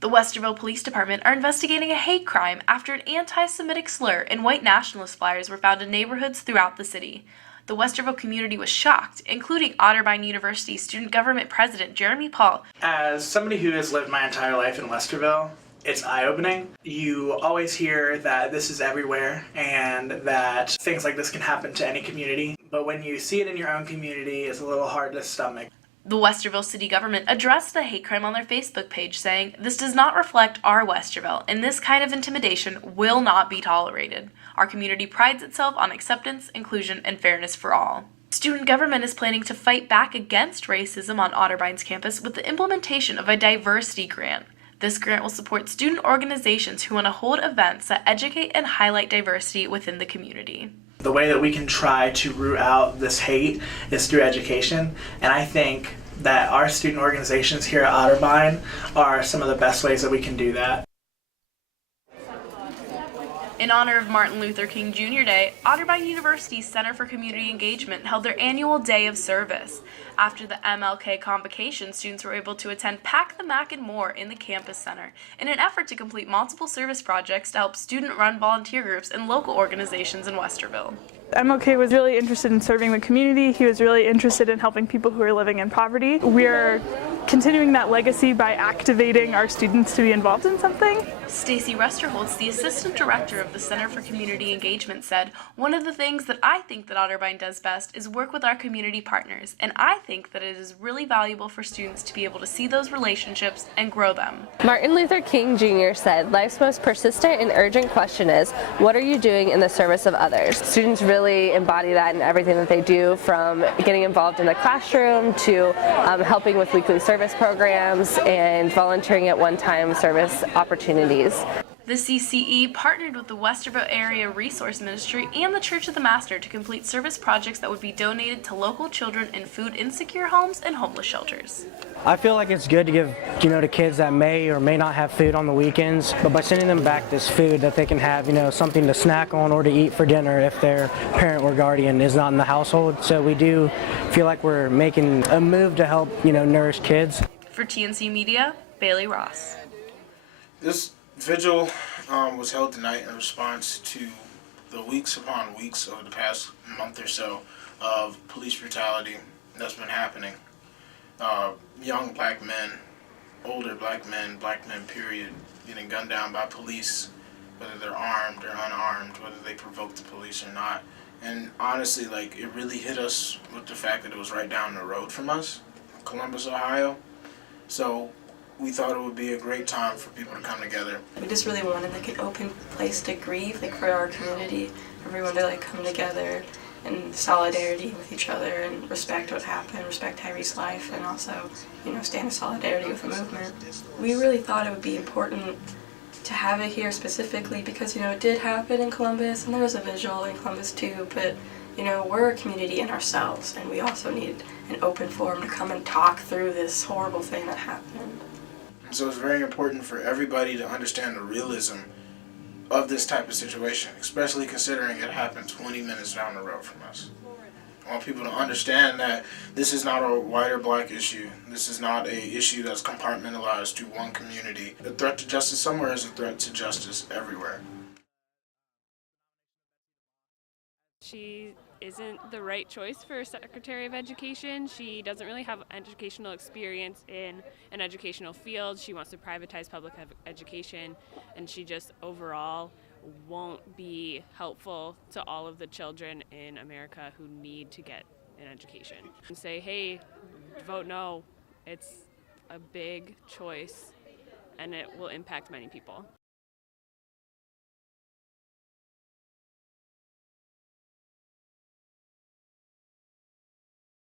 The Westerville Police Department are investigating a hate crime after an anti-Semitic slur and white nationalist flyers were found in neighborhoods throughout the city. The Westerville community was shocked, including Otterbein University Student Government President Jeremy Paul. As somebody who has lived my entire life in Westerville, it's eye-opening. You always hear that this is everywhere and that things like this can happen to any community, but when you see it in your own community, it's a little hard to stomach. The Westerville city government addressed the hate crime on their Facebook page, saying, "This does not reflect our Westerville, and this kind of intimidation will not be tolerated. Our community prides itself on acceptance, inclusion, and fairness for all." Student government is planning to fight back against racism on Otterbein's campus with the implementation of a diversity grant. This grant will support student organizations who want to hold events that educate and highlight diversity within the community. The way that we can try to root out this hate is through education, and I think that our student organizations here at Otterbein are some of the best ways that we can do that. In honor of Martin Luther King Jr. Day, Otterbein University's Center for Community Engagement held their annual Day of Service. After the MLK convocation, students were able to attend Pack the Mac and more in the campus center in an effort to complete multiple service projects to help student-run volunteer groups and local organizations in Westerville. MLK was really interested in serving the community. He was really interested in helping people who are living in poverty. We're continuing that legacy by activating our students to be involved in something. Stacy Resterholtz, the assistant director of the Center for Community Engagement, said, "One of the things that I think that Otterbein does best is work with our community partners, and I think that it is really valuable for students to be able to see those relationships and grow them." Martin Luther King Jr. said, "Life's most persistent and urgent question is, what are you doing in the service of others?" Students really embody that in everything that they do, from getting involved in the classroom to helping with weekly service programs and volunteering at one-time service opportunities. The CCE partnered with the Westerville Area Resource Ministry and the Church of the Master to complete service projects that would be donated to local children in food-insecure homes and homeless shelters. I feel like it's good to give, to kids that may or may not have food on the weekends, but by sending them back this food that they can have, something to snack on or to eat for dinner if their parent or guardian is not in the household. So we do feel like we're making a move to help, nourish kids. For TNC Media, Bailey Ross. This vigil was held tonight in response to the weeks upon weeks over the past month or so of police brutality that's been happening. Young black men, older black men period, getting gunned down by police, whether they're armed or unarmed, whether they provoke the police or not. And honestly, it really hit us with the fact that it was right down the road from us, Columbus, Ohio. So we thought it would be a great time for people to come together. We just really wanted an open place to grieve, for our community, everyone to come together in solidarity with each other and respect what happened, respect Tyree's life, and also, stand in solidarity with the movement. We really thought it would be important to have it here specifically because, it did happen in Columbus, and there was a vigil in Columbus too, but, we're a community in ourselves, and we also need an open forum to come and talk through this horrible thing that happened. So it's very important for everybody to understand the realism of this type of situation, especially considering it happened 20 minutes down the road from us. I want people to understand that this is not a white or black issue. This is not an issue that's compartmentalized to one community. A threat to justice somewhere is a threat to justice everywhere. She isn't the right choice for Secretary of Education. She doesn't really have educational experience in an educational field. She wants to privatize public education, and she just overall won't be helpful to all of the children in America who need to get an education. And say, hey, vote no. It's a big choice, and it will impact many people.